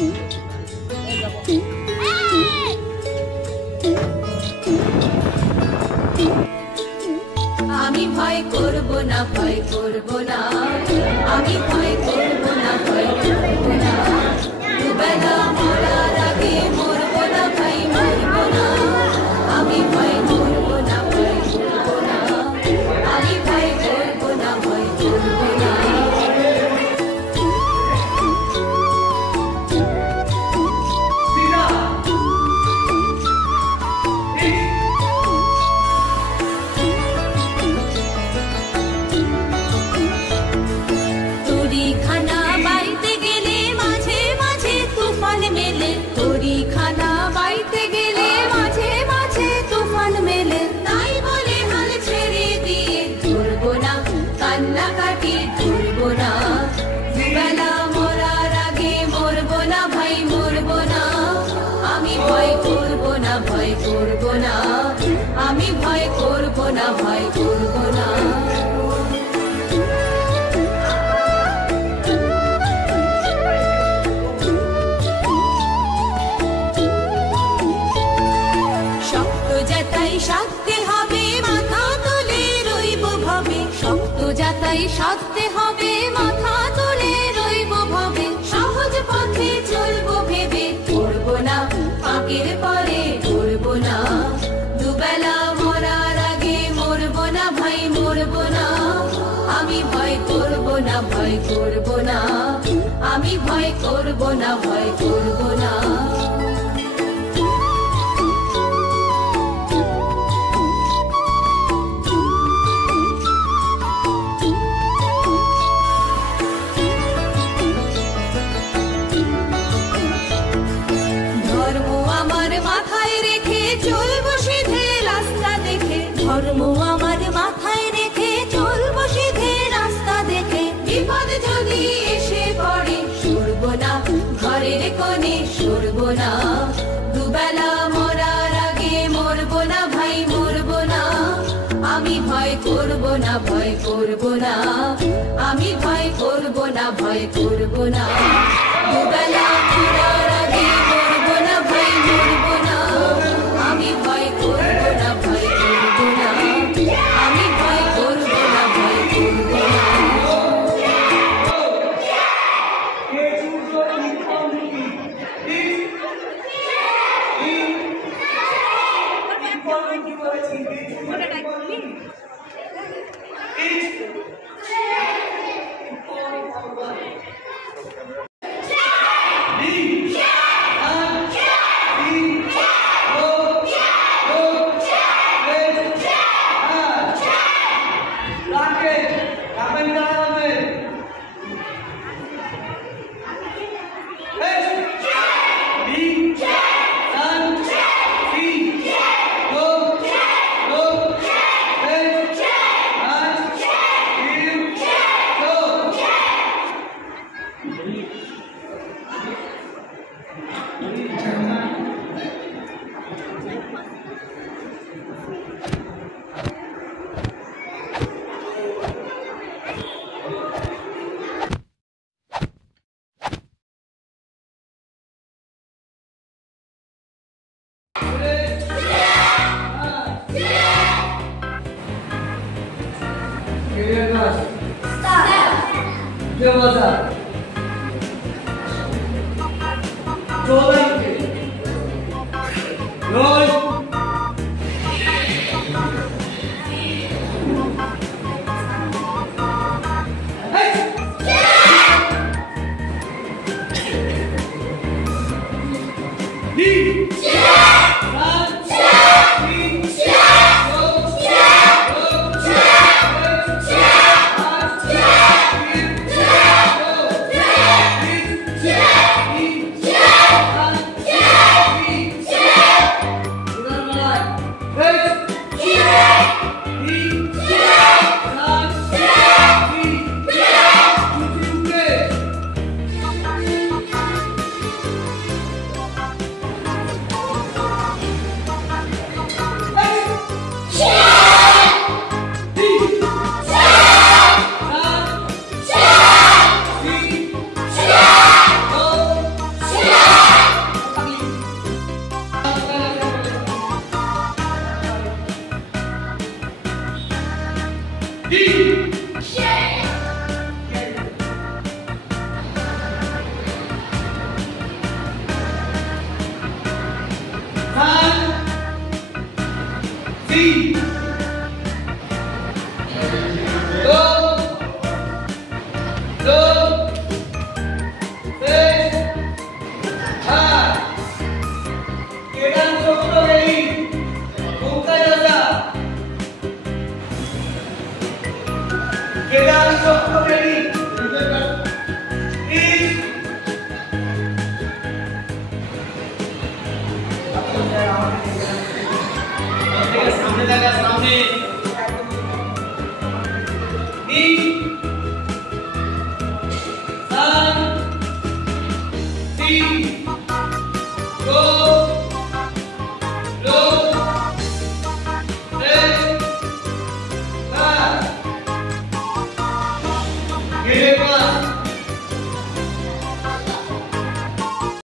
আমি ভয় করব না, ভয় করব না, আমি ভয় করব না, ভয় করব না, দুবেলা মরার আগে মরব না ভাই, মরব না, আমি ভয় করব না, ভয় করব না, আমি ভয় করব না, ভয় করব না। ভয় করব না, আমি ভয় করব না, ভয় করব না। শক্ত যাতাই সাধতে হবে, মাথা তুলে রইব ভবে, শক্ত যাতাই সাধতে হবে, মাথা তুলে রইব ভবে, সহজ পথে চলবো ভেবে, করব না পাকের পরে, করব না দুবেলা মরার আগে, মরব না ভাই, মরব না, আমি ভয় করব না, ভয় করব না, আমি ভয় করব না, ভয় করব না। ধর্ম আমার মাথায় রেখে চলবো সিধে রাস্তা দেখে, বিপদ যদি এসে পড়ে সরব না ঘরের কোণে, সরব না দুবেলা মরার আগে, মরব না ভাই, মরব না, আমি ভয় করব না, ভয় করব না, আমি ভয় করব না, ভয় করব না, দুবেলা মরার আগে, মরব না ভাই, মরব না, আমি ভয় করব না, ভয় করব না, আমি ভয় করব না, ভয় করব না। 3 2 सामने जाएगा सामने 3 2 1